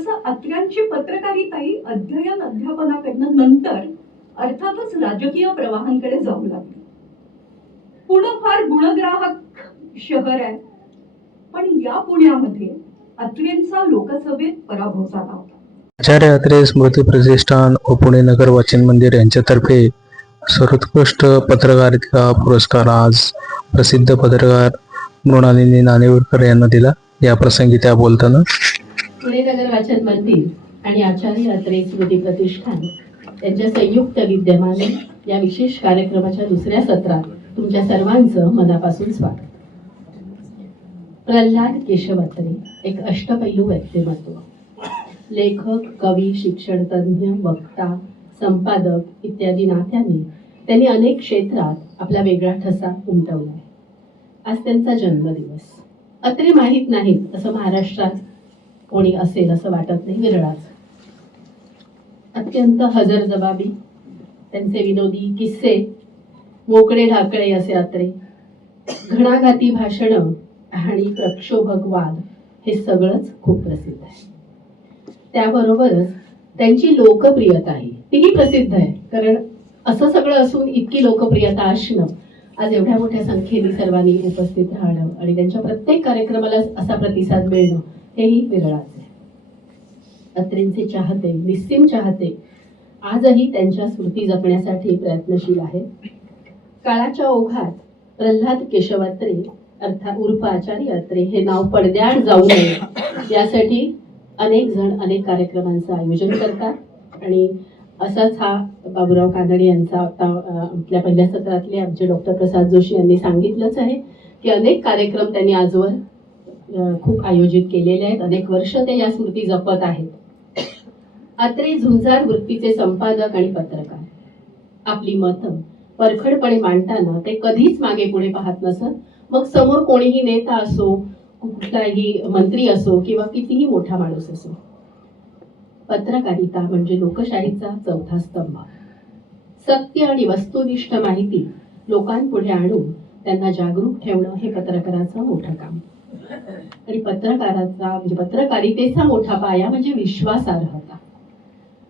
तसं अत्र्यांची पत्रकारिताही अध्ययन अध्यापनाकडनं नंतर अर्थातच राजकीय प्रवाहांकडे जाऊ लागली. पुणे फार गुणग्राहक शहर आहे. पण या पुण्यामध्ये अत्रेंचा लोकसभेत पराभव झाला होता. आचार्य अत्रे स्मृती प्रतिष्ठान व पुणे नगर वाचन मंदिर यांच्यातर्फे सर्वोत्कृष्ट पत्रकारिता पुरस्कार आज प्रसिद्ध पत्रकार मृणालिनी नाणेवरकर यांना दिला. या प्रसंगी त्या बोलताना पुणे नगर वाचन मंदिर आणि आचार्य अत्रे स्मृती प्रतिष्ठान यांच्या संयुक्त विद्यमाने या विशेष कार्यक्रमाच्या दुसऱ्या सत्रात तुमच्या सर्वांचं मनापासून स्वागत. प्रल्हाद केशव अत्रे एक अष्टपैलू व्यक्तिमत्व. लेखक कवी शिक्षणतज्ञ वक्ता संपादक इत्यादी नात्यांनी त्यांनी अनेक क्षेत्रात आपला वेगळा ठसा उमटवला आहे. आज त्यांचा जन्मदिवस. अत्रे माहीत नाहीत असं महाराष्ट्रात कोणी असेल असं वाटत नाही विरळाच. अत्यंत हजर जबाबी त्यांचे विनोदी किस्से मोकळे ढाकळे असे अत्रे घणाघाती भाषणं आणि प्रक्षोभक वाद हे सगळंच खूप प्रसिद्ध आहे. त्याबरोबरच त्यांची लोकप्रियता आहे तीही प्रसिद्ध आहे. कारण असं सगळं असून इतकी लोकप्रियता असणं आज एवढ्या मोठ्या संख्येने सर्वांनी उपस्थित राहणं आणि त्यांच्या प्रत्येक कार्यक्रमाला असा प्रतिसाद मिळणं हेही विरळाच आहे अत्रेंचे चाहते निस्सिम चाहते आजही त्यांच्या स्मृती जपण्यासाठी प्रयत्नशील आहेत. काळाच्या ओघात प्रल्हाद केशव अत्रे अर्थात उर्फ आचार्य अत्रे हे नाव पडद्याआड जाऊ नये. यासाठी अनेक जण अनेक कार्यक्रमांचं आयोजन करतात. आणि असाच हा बाबूराव कानडे यांचा आता आपल्या पहिल्या सत्रातले आमचे डॉक्टर प्रसाद जोशी यांनी सांगितलंच आहे की अनेक कार्यक्रम त्यांनी आजवर खूप आयोजित केलेले आहेत. अनेक वर्ष ते या स्मृती जपत आहेत. अत्रे झुंजार वृत्तीचे संपादक आणि पत्रकार. आपली मतं परखडपणे मांडताना ते कधीच मागे पुढे पाहत नसत. मग समोर कोणीही नेता असो कुठलाही मंत्री असो किंवा कितीही मोठा माणूस असो. पत्रकारिता म्हणजे लोकशाहीचा चौथा स्तंभ. सत्य आणि वस्तुनिष्ठ माहिती लोकांपुढे आणून त्यांना जागरूक ठेवणं हे पत्रकाराचं मोठं काम. आणि पत्रकाराचा म्हणजे पत्रकारितेचा मोठा पाया म्हणजे विश्वासार्हता.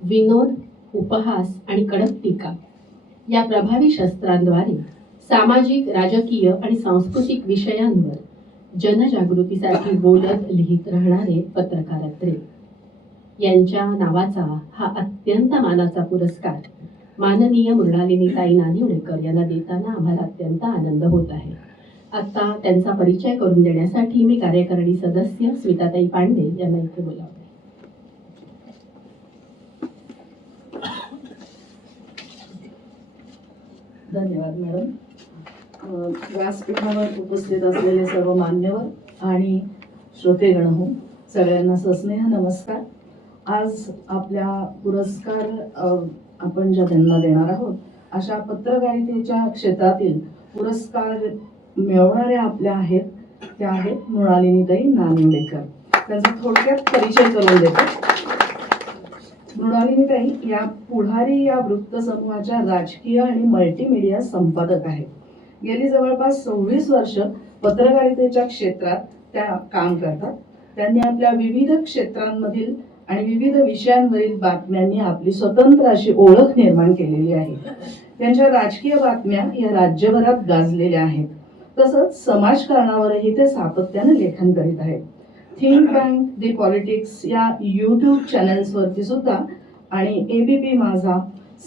विनोद उपहास आणि कडक टीका या प्रभावी शस्त्रांद्वारे सामाजिक राजकीय आणि सांस्कृतिक विषयांवर जनजागृतीसाठी बोलत लिहित राहणारे पत्रकारत्रे. यांच्या नावाचा हा अत्यंत मानाचा पुरस्कार माननीय मृणालिनीताई नानिवडेकर यांना देताना आम्हाला अत्यंत आनंद होत आहे. आता त्यांचा परिचय करून देण्यासाठी मी कार्यकारिणी सदस्य स्मिताताई पांडे यांना इथे बोलावते धन्यवाद मॅडम. व्यासपीठावर उपस्थित असलेले सर्व मान्यवर आणि श्रोतेगण हो सगळ्यांना सस्नेह नमस्कार. आज आपल्या पुरस्कार आपण ज्या त्यांना देणार आहोत अशा पत्रकारितेच्या क्षेत्रातील पुरस्कार मिळवणाऱ्या आपल्या आहेत त्या आहेत मृणालिनीताई नानिवडेकर त्यांचा थोडक्यात परिचय करून देतो. मृणालिनीताई या पुढारी या वृत्तसमूहाच्या राजकीय आणि मल्टीमीडिया संपादक आहेत. गेली जवळपास सव्वीस वर्ष पत्रकारितेच्या क्षेत्रात त्या काम करतात. त्यांनी आपल्या विविध क्षेत्रांमधील आणि विविध विषयांवरील बातम्यांनी आपली स्वतंत्र अशी ओळख निर्माण केलेली आहे. त्यांच्या राजकीय बातम्या या राज्यभरात गाजलेल्या आहेत. तसंच समाजकारणावरही ते सातत्याने लेखन करीत आहेत. थिंक बँक दी पॉलिटिक्स या यूट्यूब चॅनल्सवरती सुद्धा आणि एबीपी माझा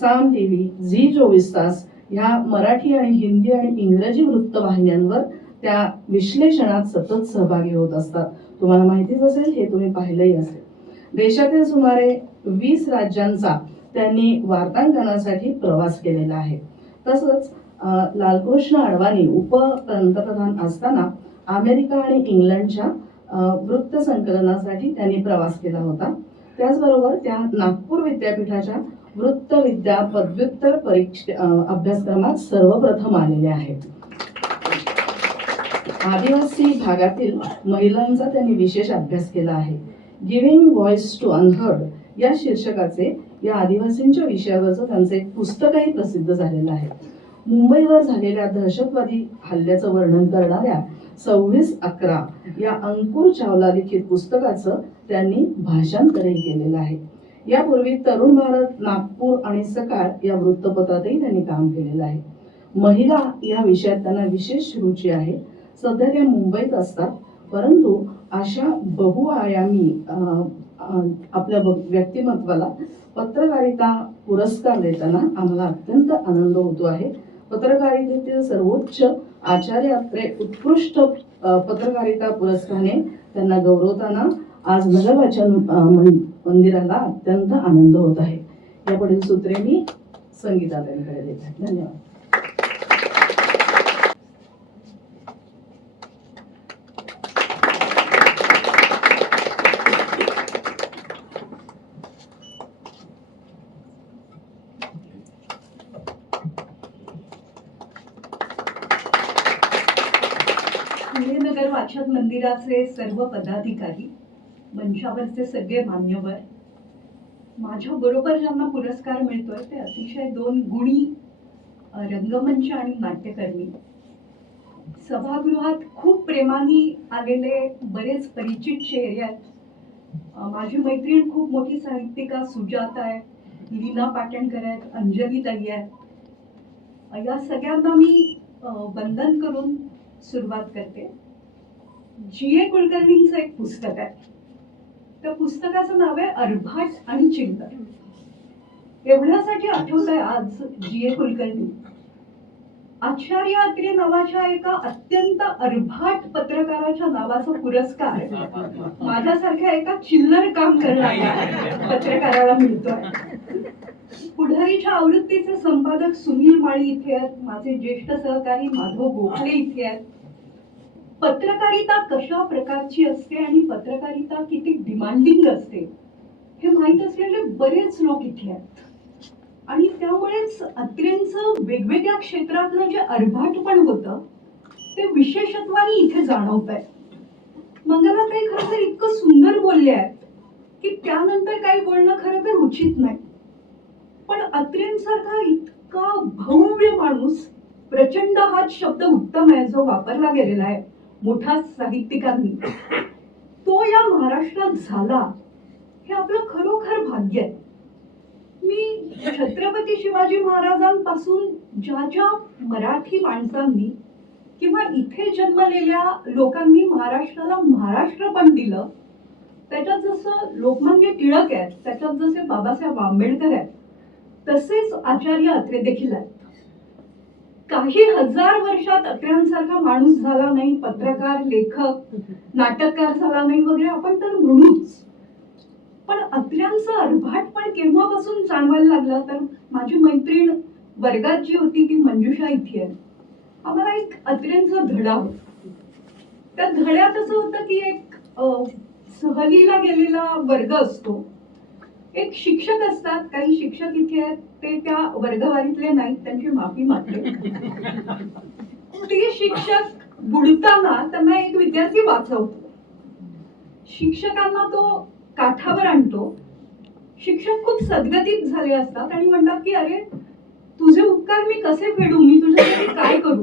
साम टी व्ही झी चोवीस तास ह्या मराठी आणि हिंदी आणि इंग्रजी वृत्तवाहिन्यांवर त्या विश्लेषणात सतत सहभागी होत असतात. तुम्हाला माहितीच असेल हे तुम्ही पाहिलंही असेल. देशातील सुमारे वीस राज्यांचा त्यांनी वार्तांकनासाठी प्रवास केलेला आहे. तसंच लालकृष्ण अडवाणी उपपंतप्रधान असताना अमेरिका आणि इंग्लंडच्या वृत्त संकलनासाठी त्यांनी प्रवास केला होता. त्याचबरोबर त्या नागपूर विद्यापीठाच्या वृत्तविद्या पदव्युत्तर परीक्षा अभ्यासक्रमात सर्वप्रथम आलेले आहेत. आदिवासी भागातील महिलांचा त्यांनी विशेष अभ्यास केला आहे. गिव्हिंग व्हॉइस टू अनहर्ड या शीर्षकाचे या आदिवासींच्या विषयावरचं त्यांचं एक पुस्तकही प्रसिद्ध झालेलं आहे. मुंबईवर झालेल्या दहशतवादी हल्ल्याचं वर्णन करणाऱ्या सव्वीस अकरा या अंकुर चावला लिखित पुस्तकाचं त्यांनी भाषांतरही केलेलं आहे. यापूर्वी तरुण भारत नागपूर आणि सकाळ या वृत्तपत्रातही त्यांनी काम केलेलं आहे. महिला या विषयात त्यांना विशेष रुची आहे. सध्या त्या मुंबईत असतात परंतु अशा बहुआयामी आपल्या ब- व्यक्तिमत्वाला पत्रकारिता पुरस्कार देताना आम्हाला अत्यंत आनंद होतो आहे. पत्रकारितेतील सर्वोच्च आचार्य आपले उत्कृष्ट पत्रकारिता पुरस्काराने त्यांना गौरवताना आज नगर वाचन मंदिराला अत्यंत आनंद होत आहे. यापुढील सूत्रे मी संगीताताईंकडे देत. धन्यवाद पुणे नगर मंडळाचे सर्व पदाधिकारी मंचावरचे सगळे मान्यवर माझ्या बरोबर ज्यांना पुरस्कार मिळतोय ते अतिशय दोन गुणी रंगमंच आणि नाट्यकर्मी. सभागृहात खूप प्रेमाने आलेले बरेच परिचित चेहरे आहेत. माझी मैत्रीण खूप मोठी साहित्यिका सुजाता आहे लीना पाटणकर आहेत अंजली ताई आहेत. या सगळ्यांना मी वंदन करून सुरुवात करते. जी ए कुलकर्णींचं एक पुस्तक आहे. त्या पुस्तकाचं नाव आहे अर्भाट आणि चिंतन. एवढ्यासाठी आठवत आहे आज जी ए कुलकर्णी. आचार्य अत्रे नावाच्या एका अत्यंत अर्भाट पत्रकाराच्या नावाचा पुरस्कार माझ्यासारख्या एका चिल्लर काम करणाऱ्या पत्रकाराला मिळतोय. पुढारीच्या आवृत्तीचे संपादक सुनील माळी इथे आहेत. माझे ज्येष्ठ सहकारी माधव गोखले इथे आहेत. पत्रकारिता कशा प्रकारची असते आणि पत्रकारिता किती डिमांडिंग असते हे माहीत असलेले बरेच लोक इथे आहेत. आणि त्यामुळेच अत्रेंचं वेगवेगळ्या क्षेत्रातलं जे अर्भाटपण होतं ते विशेषत्वाने इथे जाणवत आहे मंगलाताई खरं तर इतकं सुंदर बोलले आहेत की त्यानंतर काही बोलणं खरं तर उचित नाही. पण अत्रेंसारखा इतका भव्य माणूस प्रचंड हाच शब्द उत्तम आहे जो वापरला गेलेला आहे. मोठा साहित्यिकांनी. तो या महाराष्ट्रात झाला हे आपलं खरोखर भाग्य आहे. मी छत्रपती शिवाजी महाराजांपासून ज्या ज्या मराठी माणसांनी किंवा इथे जन्मलेल्या लोकांनी महाराष्ट्राला महाराष्ट्र पण दिलं त्याच्यात जसं लोकमान्य टिळक आहेत त्याच्यात जसे बाबासाहेब आंबेडकर आहेत तसेच आचार्य अत्रे देखील आहेत. काही हजार वर्षात अत्र्यांसारखा माणूस झाला नाही पत्रकार लेखक नाटककार झाला नाही वगैरे आपण तर म्हणूच. पण अत्र्यांचं अर्भाटपण केव्हापासून जाणवायला लागलं? तर माझी मैत्रीण वर्गात जी होती ती मंजुषा इथे आहे आम्हाला एक अत्र्यांचा धडा होता. त्या धड्यात असं होतं की एक सहलीला गेलेला वर्ग असतो. एक शिक्षक असतात काही शिक्षक इथे आहेत. ते त्या वर्गवारीतले नाहीत त्यांची माफी मागते. ते शिक्षक बुडताना त्यांना एक विद्यार्थी वाचवतो. शिक्षकांना तो काठावर आणतो. शिक्षक खूप सद्गतीत झाले असतात आणि म्हणतात की अरे तुझे उपकार मी कसे फेडू? मी तुझ्यासाठी काय करू?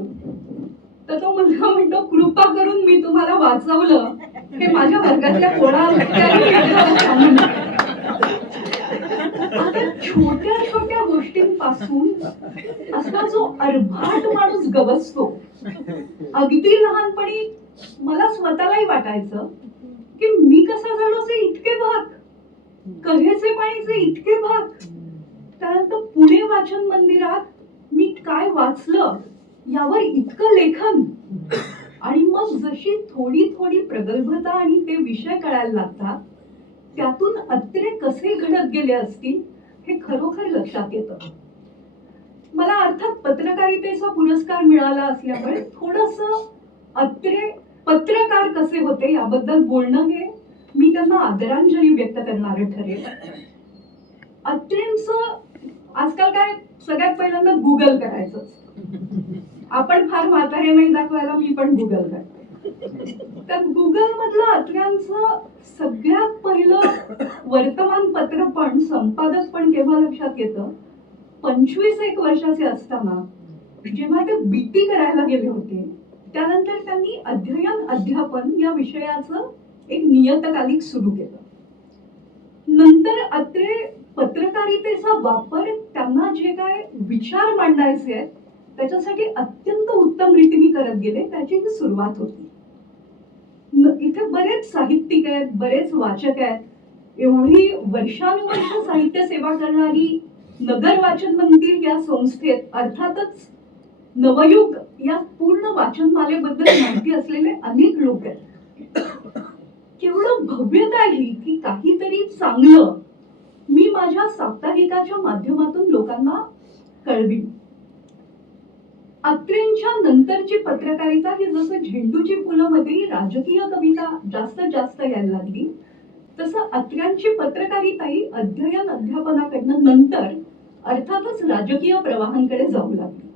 तर तो मुलगा म्हणतो कृपा करून मी तुम्हाला वाचवलं. हे माझ्या वर्गातल्या कोणा आता छोट्या छोट्या गोष्टींपासून असा जो अर्भाट माणूस गवसतो अगदी लहानपणी मला स्वतःलाही वाटायचं की मी कसा जणूचे इतके भाग कधेचे पाणीचे इतके भाग त्यानंतर पुणे वाचन मंदिरात मी काय वाचलं यावर इतकं लेखन. आणि मग जशी थोडी थोडी प्रगल्भता आणि ते विषय कळायला लागतात त्यातून अत्रे कसे घडत गेले असतील हे खरोखर लक्षात येतं. मला अर्थात पत्रकारितेचा पुरस्कार मिळाला असल्यामुळे थोडस अत्रे पत्रकार कसे होते याबद्दल बोलणं हे मी त्यांना आदरांजली व्यक्त करणार ठरेल. अत्रेंच आजकाल काय सगळ्यात पहिल्यांदा गुगल करायचं आपण फार म्हातारे नाही दाखवायला मी पण गुगल करते. तर गुगल मधलं अत्र्यांचं सगळ्यात पहिलं वर्तमानपत्र पण संपादक पण केव्हा लक्षात येतं? पंचवीस एक वर्षाचे असताना जेव्हा ते बीटी करायला गेले होते त्यानंतर त्यांनी अध्ययन अध्यापन या विषयाचं एक नियतकालिक सुरू केलं. नंतर अत्रे पत्रकारितेचा वापर त्यांना जे काय विचार मांडायचे आहेत त्याच्यासाठी अत्यंत उत्तम रीतीने करत गेले त्याची ही सुरुवात होती. इथे बरेच साहित्यिक आहेत बरेच वाचक आहेत. एवढी वर्षानुवर्ष साहित्य सेवा करणारी नगर वाचन मंदिर या संस्थेत अर्थातच नवयुग या पूर्ण वाचनमालेबद्दल माहिती असलेले अनेक लोक आहेत. केवढं भव्यता ही की काहीतरी चांगलं मी माझ्या साप्ताहिकाच्या माध्यमातून लोकांना कळवी अत्रेंच्या नंतरची पत्रकारिता ही जसं झेंडूची फुलं मध्ये राजकीय कविता जास्त जास्त यायला लागली तसं अत्र्यांची पत्रकारिता ही अध्ययन अध्यापनाकडनं नंतर अर्थातच राजकीय प्रवाहांकडे जाऊ लागली.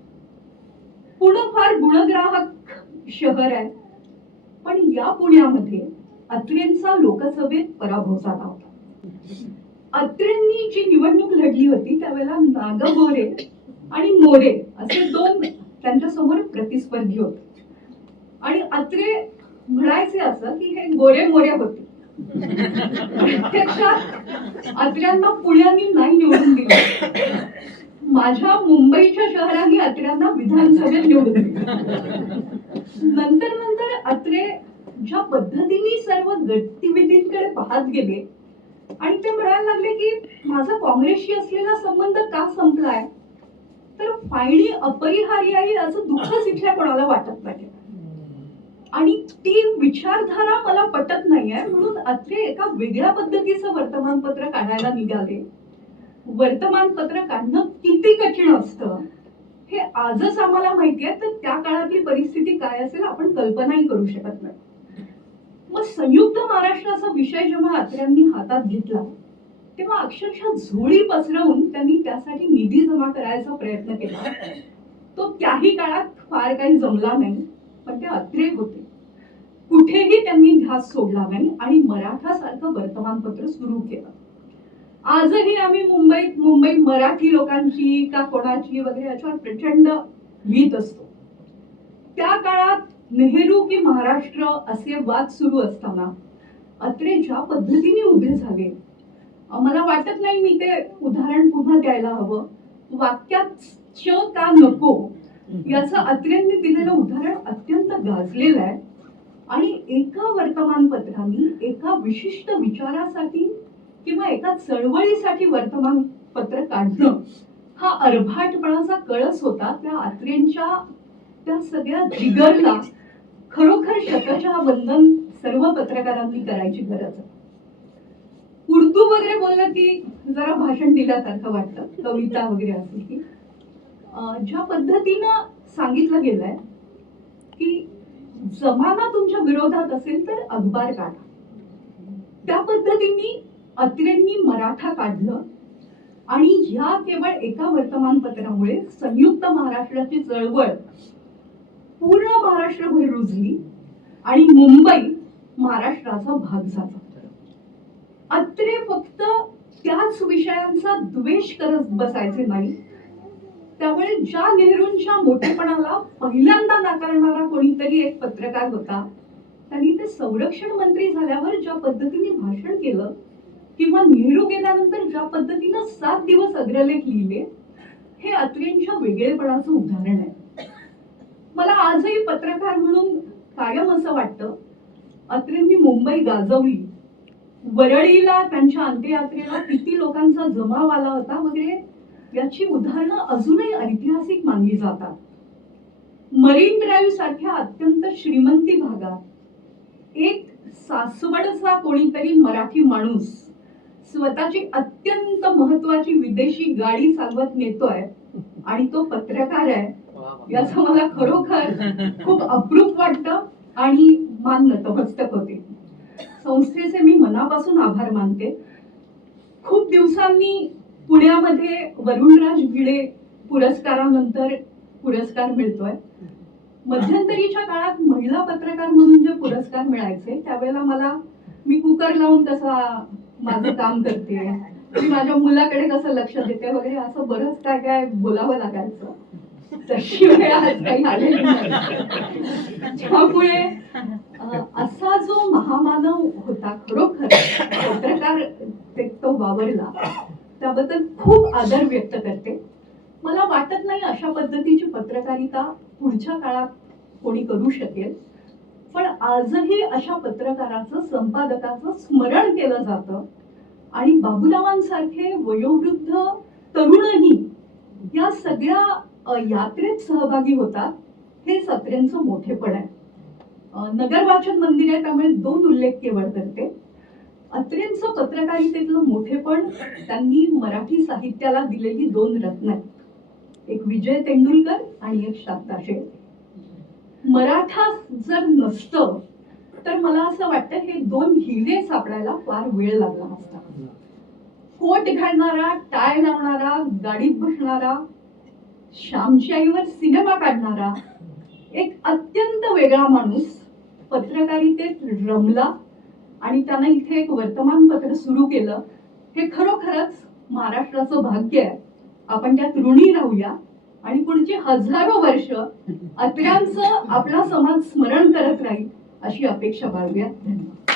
पुणं फार गुणग्राहक शहर आहे पण या पुण्यामध्ये अत्रेंचा लोकसभेत पराभव झाला होता. अत्रेंनी जी निवडणूक लढली होती त्यावेळेला नागमोरे आणि मोरे असे दोन त्यांच्यासमोर प्रतिस्पर्धी होते. आणि अत्रे म्हणायचे असं की हे गोरे मोरे होते. प्रत्यक्षात अत्र्यांना पुण्यानी नाही निवडून दिलं. माझ्या मुंबईच्या शहरांनी अत्र्यांना विधानसभेत निवडून दिली. नंतर नंतर अत्रे ज्या पद्धतीने सर्व गतिविधींकडे पाहत गेले आणि ते म्हणायला लागले की माझा काँग्रेसशी असलेला संबंध का संपलाय? तर फायणी अपरिहार्य आहे असं दुःखच इथल्या कोणाला वाटत नाही. आणि ती विचारधारा मला पटत नाहीये म्हणून अत्रे एका वेगळ्या पद्धतीचं वर्तमानपत्र काढायला निघाले. वर्तमानपत्र काढणं किती कठीण असतं हे आजच आम्हाला माहिती आहे तर त्या काळातली परिस्थिती काय असेल आपण कल्पनाही करू शकत नाही. मग संयुक्त महाराष्ट्राचा विषय जेव्हा अत्र्यांनी हातात घेतला तेव्हा अक्षरशः झोळी पसरवून त्यांनी त्यासाठी निधी जमा करायचा प्रयत्न केला. तो त्याही काळात फार काही जमला नाही पण ते अत्रेक होते. कुठेही त्यांनी ध्यास सोडला नाही आणि मराठा सारखं वर्तमानपत्र सुरू केलं. आजही आम्ही मुंबईत मुंबई मराठी लोकांची का कोणाची वगैरे याच्यावर प्रचंड लिहित असतो. त्या काळात नेहरू की महाराष्ट्र असे वाद सुरू असताना अत्रे ज्या पद्धतीने उभे झाले. मला वाटत नाही मी ते उदाहरण पुन्हा द्यायला हवं. वाक्यात च का नको. याचं अत्र्यांनी दिलेलं उदाहरण अत्यंत गाजलेलं आहे. आणि एका वर्तमानपत्राने एका विशिष्ट विचारासाठी किंवा एका चळवळीसाठी वर्तमानपत्र काढणं हा अर्भाटपणाचा कळस होता. त्या आत्र्यांच्या त्या सगळ्या जिगरला खरोखर शतशः वंदन सर्व पत्रकारांनी करायची गरज आहे. उर्दू वगैरे बोललं की जरा भाषण दिल्यासारखं वाटतं कविता वगैरे असेल की. ज्या पद्धतीनं सांगितलं गेलंय की जमाना तुमच्या विरोधात असेल तर अखबार काढा. त्या पद्धतीने अत्रेंनी मराठा काढलं आणि ह्या केवळ एका वर्तमानपत्रामुळे संयुक्त महाराष्ट्राची चळवळ पूर्ण महाराष्ट्रभर रुजली आणि मुंबई महाराष्ट्राचा भाग झाला अत्रे फक्त त्याच विषयांचा द्वेष करत बसायचे नाही. त्यामुळे ज्या नेहरूंच्या मोठेपणाला पहिल्यांदा नाकारणारा कोणीतरी एक पत्रकार होता त्यांनी ते संरक्षण मंत्री झाल्यावर ज्या पद्धतीने भाषण केलं किंवा नेहरू गेल्यानंतर ज्या पद्धतीनं सात दिवस अग्रलेख लिहिले हे अत्रेंच्या वेगळेपणाचं उदाहरण आहे. मला आजही पत्रकार म्हणून कायम असं वाटतं अत्रेंनी मुंबई गाजवली. वरळीला त्यांच्या अंत्ययात्रेला किती लोकांचा जमाव आला होता वगैरे याची उदाहरणं अजूनही ऐतिहासिक मानली जातात. मरीन ड्राईव्ह सारख्या अत्यंत श्रीमंती भागात एक सासवडचा कोणीतरी मराठी माणूस स्वतःची अत्यंत महत्वाची विदेशी गाडी चालवत नेतोय आणि तो पत्रकार आहे याचं मला खरोखर खूप अप्रूप वाटतं आणि मान नतमस्तक होते. संस्थेचे मी मनापासून आभार मानते. खूप दिवसांनी पुण्यामध्ये वरुणराज भिडे पुरस्कारानंतर पुरस्कार मिळतोय. मध्यंतरीच्या काळात महिला पत्रकार म्हणून जे पुरस्कार मिळायचे त्यावेळेला मला मी कुकर लावून कसा माझं काम करते. मी माझ्या मुलाकडे कसं लक्ष देते वगैरे. असं बरंच काय काय बोलावं लागायचं. तशी वेळ आज काही आलेली नाही. त्यामुळे असा जो महामानव होता खरोखर पत्रकार ते तो वावरला त्याबद्दल खूप आदर व्यक्त करते. मला वाटत नाही अशा पद्धतीची पत्रकारिता पुढच्या काळात कोणी करू शकेल पण आजही अशा पत्रकाराचं संपादकाचं स्मरण केलं जातं आणि बाबूरावांसारखे वयोवृद्ध तरुणही या सगळ्या यात्रेत सहभागी होतात हे सत्र्यांचं मोठेपण आहे. नगरवाचन नगर वाचन मंदिर आहे त्यामुळे दोन उल्लेख केवळ करते. अत्रेंचं पत्रकारितेतलं मोठेपण त्यांनी मराठी साहित्याला दिलेली दोन रत्न आहेत. एक विजय तेंडुलकर आणि एक शांता शेळके. मराठा जर नसतं तर मला असं वाटतं हे दोन हिरे सापडायला फार वेळ लागला असता. कोट घालणारा टाय लावणारा गाडीत बसणारा श्यामची आईवर सिनेमा काढणारा एक अत्यंत वेगळा माणूस पत्रकारितेत रमला आणि त्यानं इथे एक वर्तमानपत्र सुरू केलं. हे खरोखरच महाराष्ट्राचं भाग्य आहे. आपण त्यात ऋणी राहूया आणि पुढची हजारो वर्ष अत्र्यांचं आपला समाज स्मरण करत राहील अशी अपेक्षा बाळगूया. धन्यवाद.